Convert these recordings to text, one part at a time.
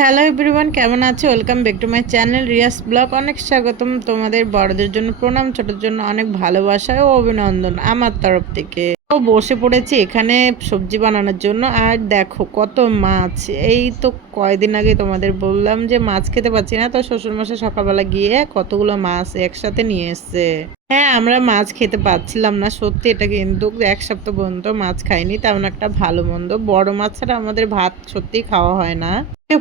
Hello everyone, কেমন আছো? Welcome back to my channel Riyas blog. অনেক স্বাগতম তোমাদের বড়দের জন্য, প্রণাম, ছোটদের জন্য অনেক ভালোবাসা ও অভিনন্দন আমার তরফ থেকে। তো বসে পড়েছি এখানে সবজি বানানোর জন্য, আর দেখো কত মাছ। এই তো কয়দিন আগে তোমাদের বললাম যে মাছ খেতে পাচ্ছি না, তো শ্বশুরমশাই সকালবেলা গিয়ে কতগুলো মাছ একসাথে নিয়ে এসছে। হ্যাঁ আমরা মাছ খেতে পাচ্ছিলাম না, সত্যি এটা কিন্তু এক সপ্তাহ পর্যন্ত মাছ খাইনি, তেমন একটা ভালো মন্দ। বড় মাছ ছাড়া আমাদের ভাত সত্যি খাওয়া হয় না।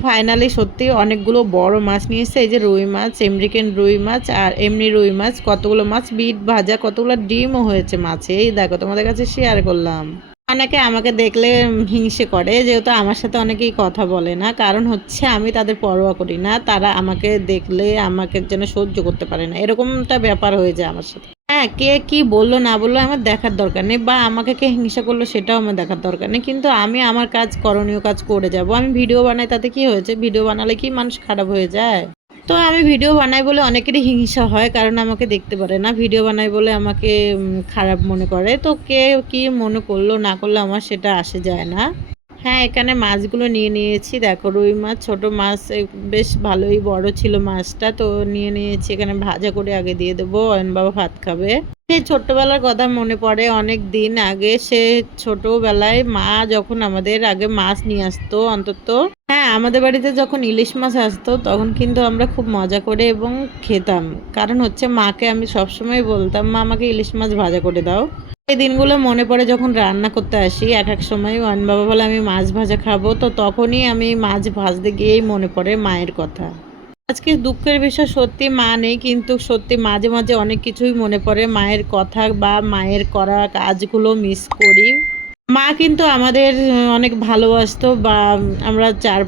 ফাইনালি সত্যি অনেকগুলো বড় মাছ নিয়ে এসেছে। এই যে রুই মাছ আমেরিকান রুই মাছ আর এমনি রুই মাছ, কতগুলো মাছ? বিট ভাজা, কতগুলো ডিমও হয়েছে মাছে। এই দেখো, তোমাদের কাছে শেয়ার করলাম। অনেকে আমাকে দেখলে হিংসে করে, যেহেতু আমার সাথে অনেকেই কথা বলে না। কারণ হচ্ছে আমি তাদের পরোয়া করি না, তারা আমাকে দেখলে আমাকে যেন সহ্য করতে পারে না। এরকমটা ব্যাপার হয়ে যায় আমার সাথে। কে কি বলল, না বলল আমার দেখার দরকার নেই, বা আমাকে কে হিংসা করল সেটাও আমার দেখার দরকার নেই। কিন্তু আমি আমার কাজ, করণীয় কাজ করে যাব। আমি ভিডিও বানাই, তাতে কি হয়েছে? ভিডিও বানালে কি মানুষ খারাপ হয়ে যায়? তো আমি ভিডিও বানাই বলে অনেকেরই হিংসা হয়, কারণ আমাকে দেখতে পারে না। ভিডিও বানাই বলে আমাকে খারাপ মনে করে। তো কে কি মনে করল, না করল আমার সেটা আসে যায় না। হ্যাঁ এখানে মাছগুলো নিয়ে নিয়েছি। দেখো রুই মাছ, ছোট মাছ বেশ ভালোই বড় ছিল মাছটা। তো নিয়ে নিয়েছি, এখানে ভাজা করে আগে দিয়ে দেবো। অয়ন বাবা ভাত খাবে। সেই ছোট্টবেলার কথা মনে পড়ে, অনেক দিন আগে সে ছোটবেলায় মা যখন আমাদের আগে মাছ নিয়ে আসতো অন্তত। হ্যাঁ আমাদের বাড়িতে যখন ইলিশ মাছ আসতো, তখন কিন্তু আমরা খুব মজা করে এবং খেতাম। কারণ হচ্ছে মাকে আমি সবসময় বলতাম, মা, আমাকে ইলিশ মাছ ভাজা করে দাও। এই দিনগুলো মনে পড়ে যখন রান্না করতে আসি, এক এক সময় ওয়ান বাবা বলে, আমি মাছ ভাজা খাব। তো তখনই আমি মাছ ভাজতে গিয়েই মনে পড়ে মায়ের কথা। আজকে দুঃখের বিষয়, সত্যি মা নেই, কিন্তু সত্যি মাঝে মাঝে অনেক কিছুই মনে পড়ে। মায়ের কথা বা মায়ের করা কাজগুলো মিস করি। মা কিন্তু আমাদের অনেক ভালোবাসতো বা আমরা চার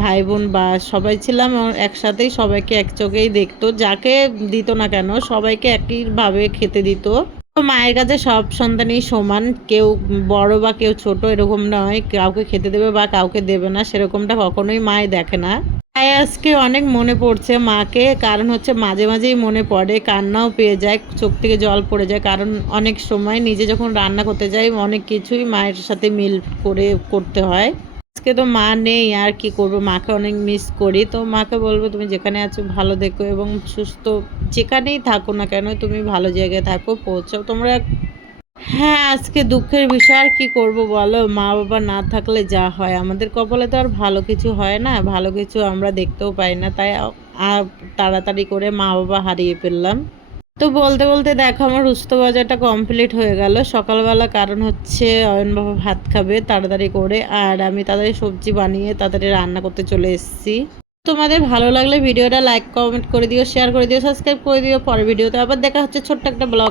ভাই বোন বা সবাই ছিলাম, একসাথেই সবাইকে এক চোখেই দেখতো। যাকে দিত না কেন, সবাইকে একইভাবে খেতে দিত। মায়ের কাছে সব সন্তানই সমান, কেউ বড় বা কেউ ছোট এরকম নয়, কাউকে খেতে দেবে বা কাউকে দেবে না, সেরকমটা কখনোই মায় দেখে না। তাই আজকে অনেক মনে পড়ছে মাকে, কারণ হচ্ছে মাঝে মাঝেই মনে পড়ে, কান্নাও পেয়ে যায়, চোখ থেকে জল পড়ে যায়, কারণ অনেক সময় নিজে যখন রান্না করতে যাই, অনেক কিছুই মায়ের সাথে মিল করে করতে হয়। আজকে তো মা নেই, আর কি করব? মাকে অনেক মিস করি। তো মাকে বলব, তুমি যেখানে আছো ভালো দেখো এবং সুস্থ যেখানেই থাকো না কেন, তুমি ভালো জায়গায় থাকো, পৌঁছাও। তোমরা হ্যাঁ আজকে দুঃখের বিষয়। আর কি করব বলো? মা বাবা না থাকলে যা হয়। আমাদের কপালে তো আর ভালো কিছু হয় না। ভালো কিছু আমরা দেখতেও পাই না। তাই তাড়াতাড়ি করে মা বাবা হারিয়ে ফেললাম। তো বলতে বলতে দেখো, আমার রুস্ত বাজারটা কমপ্লিট হয়ে গেল। সকালবেলা কারণ হচ্ছে অয়ন বাবা ভাত খাবে তাড়াতাড়ি করে, আর আমি তাড়াতাড়ি সবজি বানিয়ে তাড়াতাড়ি রান্না করতে চলে এসেছি। তোমাদের ভালো লাগলে ভিডিওটা লাইক কমেন্ট করে দিও শেয়ার করে দিও সাবস্ক্রাইব করে দিও। পরের ভিডিওতে আবার দেখা হচ্ছে ছোট্ট একটা ব্লগ